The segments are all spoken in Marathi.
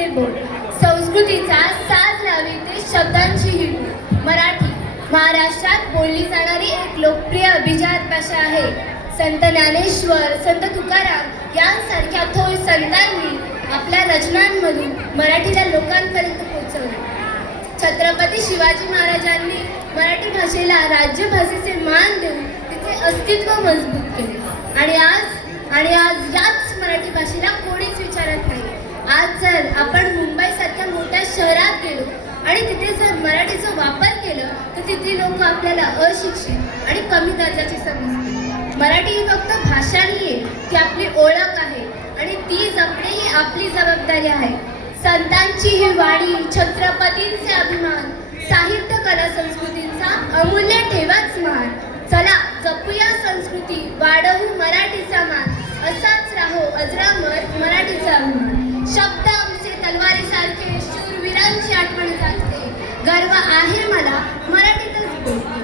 संस्कृतीचे बोल, संस्कृतीचा साज लाविते शब्दांची हिरवळ. मराठी महाराष्ट्रात बोलली जाणारी एक लोकप्रिय अभिजात भाषा आहे. संत ज्ञानेश्वर, संत तुकाराम यांसारख्या थोर संतांनी आपल्या रचनांमधून मराठीला लोकांपर्यंत पोहोचवले. छत्रपती शिवाजी महाराजांनी मराठी भाषेला राज्यभाषेचे मान देऊन तिचे अस्तित्व मजबूत केले. आणि आज याच मराठी भाषेला कोणीच विचारत नाही. आज जर आपण मुंबईसारख्या मोठ्या शहरात गेलो आणि तिथे जर मराठीचा वापर केला तर तिथली लोक आपल्याला अशिक्षित आणि कमी दर्जाची समजतात. मराठी ही फक्त भाषा नाहीये, ती आपली ओळख आहे आणि ती जपणे ही आपली जबाबदारी आहे. संतांची ही वाणी, छत्रपतींचे अभिमान, साहित्य कला संस्कृतींचा अमूल्य ठेवाच मान. चला जपूया संस्कृती, वाढवू मराठीचा मान, असाच राहो अजरामर मराठीचा अभिमान. शब्द आमचे तलवारीसारखे, शूरवीरांची आठवण जागते, गर्व आहे मला मराठीतच बोलते.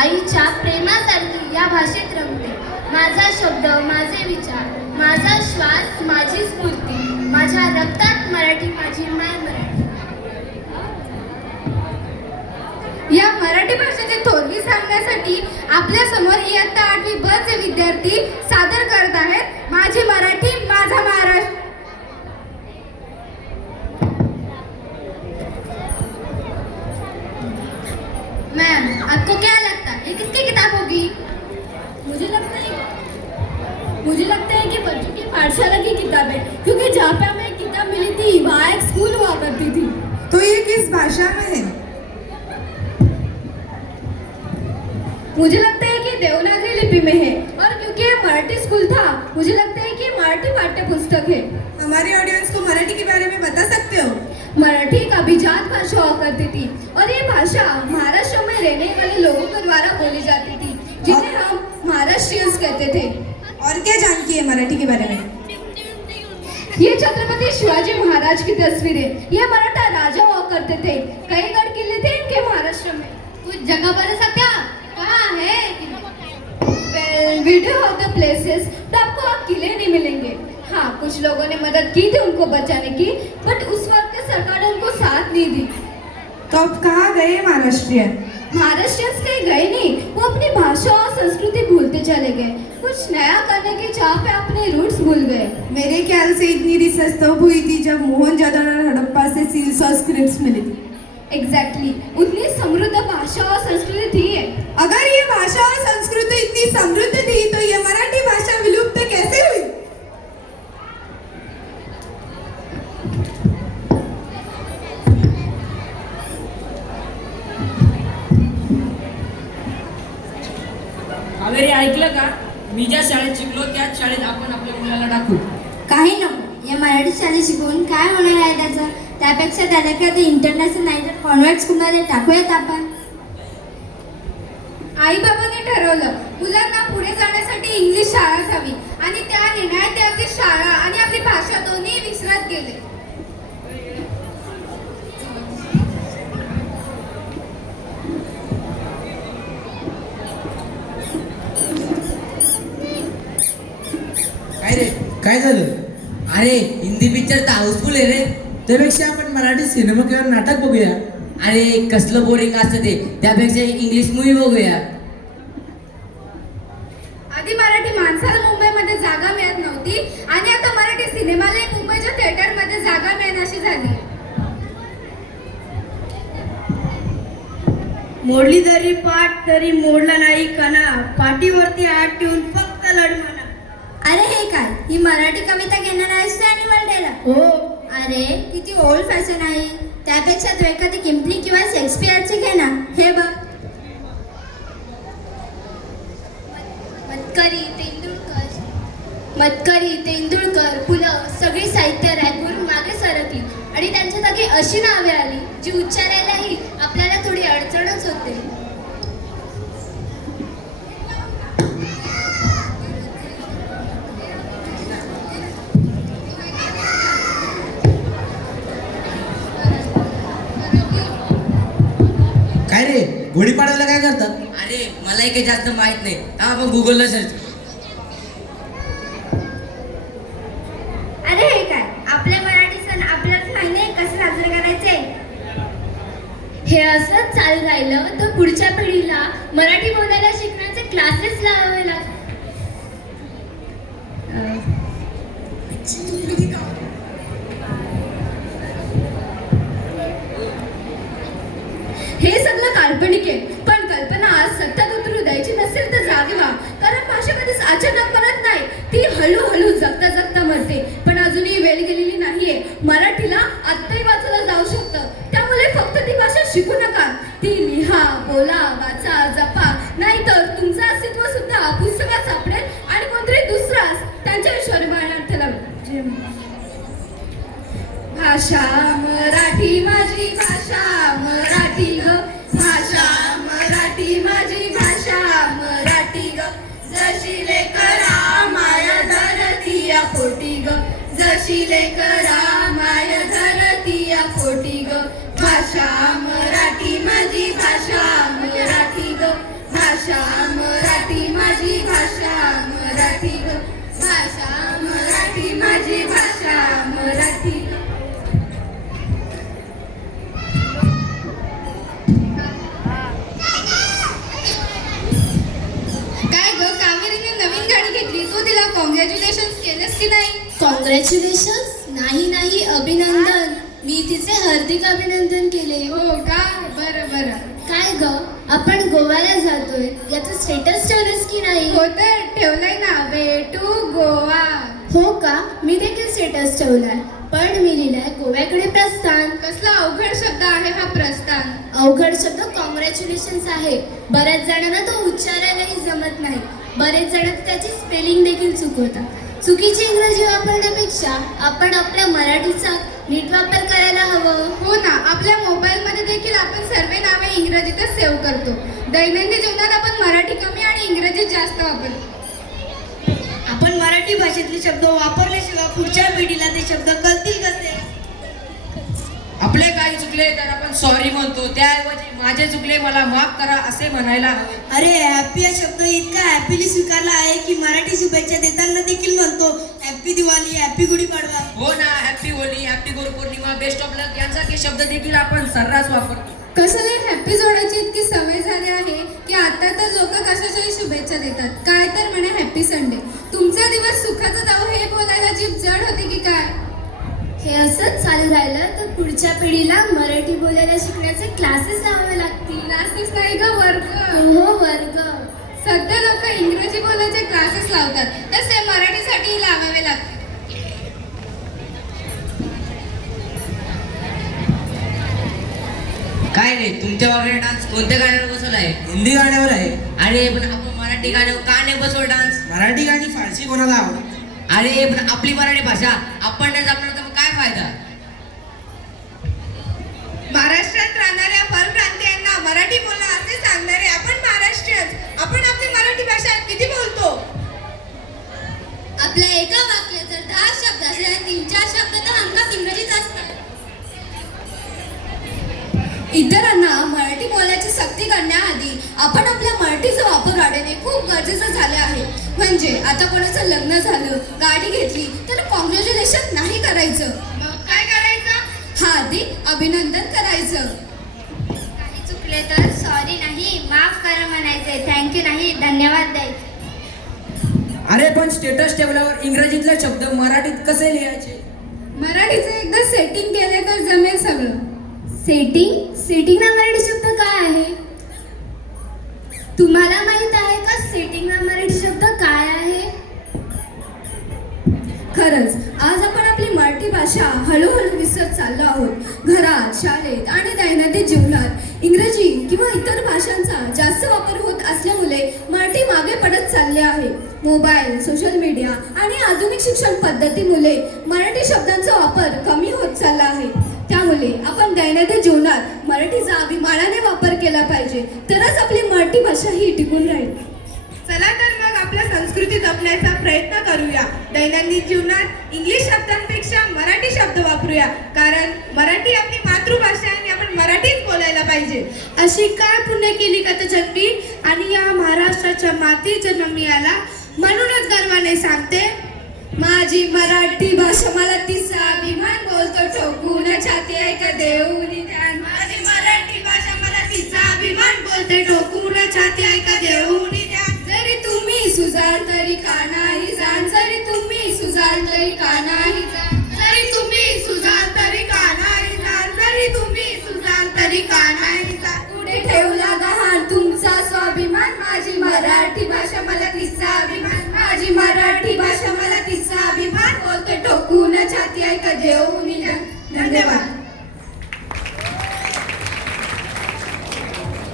आईच्या प्रेमासारखी या भाषेत रमते. माझा शब्द, माझे विचार, माझा श्वास, माझी स्फूर्ती, माझ्या रक्तात मराठी, माझी माय मराठी. या मराठी भाषेचे थोरवी सांगण्यासाठी आपल्या समोर इयत्ता 8वी ब चे विद्यार्थी सादर करत आहेत माझी मराठी माझा महाराष्ट्र. मैम, आपको क्या लगता है ये किसकी किताब होगी? मुझे लगता है कि बच्चों की पाठशाला की किताब है, क्योंकि जहाँ पे हमें किताब मिली थी वहाँ एक स्कूल हुआ करती थी. तो ये किस भाषा में है? मुझे लगता है कि देवनागरी लिपि में है, और क्योंकि ये मराठी स्कूल था मुझे लगता है कि मराठी पाठ्य पुस्तक है. हमारे ऑडियंस को मराठी के बारे में बता सकते हो? मराठी एक अभिजात भाषा हुआ करती थी और ये भाषा महाराष्ट्र में रहने वाले लोगों के द्वारा बोली जाती थी, जिन्हें हम महाराष्ट्रियंस कहते थे. और क्या जानती है मराठी के बारे में? ये छत्रपति शिवाजी महाराज की तस्वीर है. ये मराठा राजा हुआ करते थे. कई गढ़ किले थे इनके महाराष्ट्र में. कुछ जगह बता सकते हैं कहाँ है? Well, we do have the places, तो आपको आप किले नहीं मिलेंगे. हाँ, कुछ लोगों ने मदद की थी उनको बचाने की, बट उस वक्त के सरकार ने उनको साथ नहीं दी. तो अब कहाँ गए महाराष्ट्रियन? महाराष्ट्रियंस कहीं गए नहीं, वो अपनी भाषा और संस्कृति भूलते चले गए. कुछ नया करने की चाह पे अपने रूट्स भूल गए. मेरे ख्याल से इतनी रिसर्च तब हुई थी जब मोहनजोदड़ो और हड़प्पा से सील्स और स्क्रिप्ट्स मिली थी. एग्जैक्टली, उतनी समृद्ध भाषा और संस्कृति थी है. अगर ये भाषा और संस्कृति इतनी समृद्ध थी तो ये मराठी भाषा विलुप्त कैसे हुई? कावेरी, ऐकलं का? मी ज्या शाळेत शिकलो त्याच शाळेत आपण आपल्या मुलाला टाकू. काही नको, या मराठी शाळेत शिकवून काय होणार आहे त्याचं? त्यापेक्षा त्याला काय ते इंटरनॅशनल नाही तर कॉन्व्हेंट स्कूलमध्ये टाकूयात आपण. आई बाबांनी ठरवलं मुलांना पुढे जाण्यासाठी इंग्लिश शाळा हवी आणि त्या निर्णयात ते आपली शाळा आणि आपली भाषा दोन्ही विसरत गेले. काय रे, काय झालं? अरे हिंदी पिक्चर तर हाऊसफुल आहे रे. त्यापेक्षा आपण मराठी सिनेमा किंवा नाटक बघूया. अरे कसलं बोरिंग असतं ते, त्यापेक्षा इंग्लिश मूवी बघूया. आधी मराठी माणसाला मुंबईमध्ये जागा मिळत नव्हती आणि आता मराठी सिनेमालाही मुंबईच्या थिएटरमध्ये जागा मिळण्याशी झाली. मोडली जरी पाठ तरी मोडला नाही कणा, पाठीवरती हात ठेवून फक्त लढ म्हणा. अरे हे काय, ही मराठी कविता घेणार आहेस का ॲन्युअल डेला? हो. अरे किती ओल्ड फॅशन आहे. त्यापेक्षा तू एखादी किंपली किंवा शेक्सपियरची घे ना. हे बघ. मतकरी, तेंडुलकर, पुलं सगळी साहित्य रॅकवरून मागे सरकली आणि त्यांच्या जागी अशी नावे आली जी उच्चारायलाही आपल्याला थोडी अडचणच होते. काय रे, गुढीपाडव्याला काय करतात? अरे मलाही काही जास्त माहित नाही, आपण गुगलला सर्च. अरे हे काय, आपले मराठी सण आपल्याला माहिती असंच चालू राहिलं तर पुढच्या पिढीला मराठी बोलायला शिकण्याचे क्लासेस लावावे लागतील. हे सगळं काल्पनिक आहे, पण कल्पना आज सत्यात उतरू द्यायची नसेल तर जागे व्हा. कारण भाषा कधीच अचानक मरत नाही, ती हळूहळू जगता जगता मरते. पण अजूनही वेळ गेलेली नाहीये. मराठीला आत्ताही वाचलं जाऊ शकतं. त्यामुळे फक्त ती भाषा शिकू नका, ती लिहा, बोला, वाचा, जपा. नाहीतर तुमचं अस्तित्व सुद्धा पुस्तकात सापडेल आणि कोणतरी दुसराच त्यांच्या विश्वास ठेवला. भाषा मराठी माझी भाषा मराठी ग, भाषा मराठी माझी भाषा मराठी ग. जशी लेकरा माया धरती या पोटी ग, जशी लेकरा माया धरती या पोटी ग. भाषा मराठी माझी भाषा मराठी ग, भाषा मराठी माझी भाषा मराठी ग, भाषा मराठी माझी भाषा मराठी ग. काय ग, कावेरीने नवीन गाडी घेतली, तू तिला कॉंग्रॅच्युलेशन केलंस की नाही? कॉंग्रॅच्युलेशन्स? नाही, अभिनंदन. मी तिचे हार्दिक अभिनंदन केले. हो का, बरं बरं. काय ग, आपण गोव्याला जातोय याचं स्टेटस ठेवलंस की नाही? हो तर ठेवलंय ना, वे टू गोवा. हो का, मी देखील स्टेटस ठेवलाय, पण मी लिहिलंय गोव्याकडे प्रस्थान. कसला अवघड शब्द आहे हा प्रस्थान. अवघड शब्द कॉंग्रॅच्युलेशन्स आहे. बऱ्याच जणांना तो उच्चारायलाही जमत नाही. बरेच जण त्याची स्पेलिंग देखील चुकवतात. चुकीची इंग्रजी वापरण्यापेक्षा आपण आपल्या मराठीचा नीट वापर करायला हवं. हो ना, आपल्या मोबाईलमध्ये देखील आपण सर्व नावे इंग्रजीतच सेव्ह करतो. दैनंदिन जीवनात आपण मराठी कमी आणि इंग्रजी जास्त वापरतो. आपण मराठी भाषेतले शब्द वापरल्याशिवाय पुढच्या पिढीला ते शब्द कळतील कसे? आपले काही चुकले तर आपण सॉरी म्हणतो, त्याऐवजी माझे चुकले मला माफ करा असे म्हणायला हवे. अरे हॅपी हा शब्द इतका हॅपीली स्वीकारला आहे की मराठी शुभेच्छा देताना देखील म्हणतो हॅपी दिवाळी, हॅपी गुढीपाडवा. हो ना, happy Holi, happy Guru Purnima, best of luck यांसारखे शब्द देखील आपण सर्रास वापरतो. कशाला हॅपी जोडायची इतकी सवय झाली आहे की आता तर लोक कशाच्याही शुभेच्छा देतात. काय तर म्हणे हॅपी संडे. तुमचा दिवस सुखाचा जावो हे बोलायला जीभ जड होते की काय? हे असंच चालू राहिलं तर पुढच्या पिढीला मराठी बोलायला शिकण्याचे क्लासेस लावावे लागतील. क्लासेस नाही ग, वर्ग. हो, वर्ग. सध्या लोक इंग्रजी बोलायचे क्लासेस लावतात, तसे मराठीसाठी लावावे लागतात. काय रे, तुमच्या वगैरे डान्स कोणत्या गाण्यावर बसवला आहे? हिंदी गाण्यावर आहे. अरे पण आपण मराठी गाण्यावर का नाही बसवलं डान्स? मराठी गाणी फारशी कोणाला आवडत? अरे पण आपली मराठी भाषा आपण नाही जपणार तर मग काय फायदा? महाराष्ट्रात राहणाऱ्या परप्रांतीयांना मराठी बोलणं असे सांगणारे आपण महाराष्ट्रीयन. आपण आपली मराठी भाषा किती बोलतो? आपल्या एका वाक्यात जर 10 शब्द असले तर 3-4 शब्द तर हमखास इंग्रजीत असतात. इतरांना मराठी बोलायची सक्ती करण्याआधी आपण आपल्या मराठीचा वापर वाढवणे खूप गरजेचं झाले आहे. म्हणजे आता कोणाचं लग्न झालं, गाडी घेतली तर कॉंग्रॅच्युलेशन नाही करायचं. मग काय करायचं? हार्दिक अभिनंदन करायचं. काही चुकले तर सॉरी नाही, माफ करा म्हणायचे. थँक्यू नाही, धन्यवाद द्यायचे. अरे पण स्टेटस ठेवल्यावर इंग्रजीतले शब्द मराठीत कसे लिहायचे? मराठीचं एकदा सेटिंग केले तर जमेल सगळं. सेटिंग? सेटिंगला मराठी शब्द काय आहे? तुम्हाला माहित आहे का सेटिंगला मराठी शब्द काय आहे? खरंच आज आपण आपली मराठी भाषा हळूहळू विसरत चाललो आहोत. घरात, शाळेत आणि दैनंदिन जीवनात इंग्रजी किंवा इतर भाषांचा जास्त वापर होत असल्यामुळे मराठी मागे पडत चालले आहे. मोबाईल, सोशल मीडिया आणि आधुनिक शिक्षण पद्धतीमुळे मराठी शब्दांचा वापर कमी होत चालला आहे. त्यामुळे आपण दैनंदिन जीवनात मराठीचा अभिमानाने वापर केला पाहिजे, तरच आपली मराठी भाषा ही टिकून राहील. चला तर मग आपल्या संस्कृती जपण्याचा प्रयत्न करूया. दैनंदिन जीवनात इंग्लिश शब्दांपेक्षा मराठी शब्द वापरूया, कारण मराठी आपली मातृभाषा आहे आणि आपण मराठीच बोलायला पाहिजे. अशी काय पुण्य केली का त्या जन्मी आणि या महाराष्ट्राच्या मातीत जन्म मिळाला, म्हणूनच गर्वाने सांगते माझी मराठी भाषा मला तिचा अभिमान बोलतो ठोकून छाती ऐक देऊन ध्यान. माझी मराठी भाषा मला बोलते ठोकून छाती ऐका देऊन द्या. जरी तुम्ही सुजाल तरी का नाही जाण, जरी तुम्ही सुजाल तरी का नाही जाण. जरी तुम्ही सुजाल तरी का नाही जाल, जरी तुम्ही सुजाल तरी का नाही जाल. पुढे ठेवला गहाण तुमचा स्वाभिमान, माझी मराठी भाषा मला तिचा अभिमान, माझी मराठी भाषा मला तिचा अभिमान. बोलते ठोकून छाती ऐका देऊन द्या. धन्यवाद.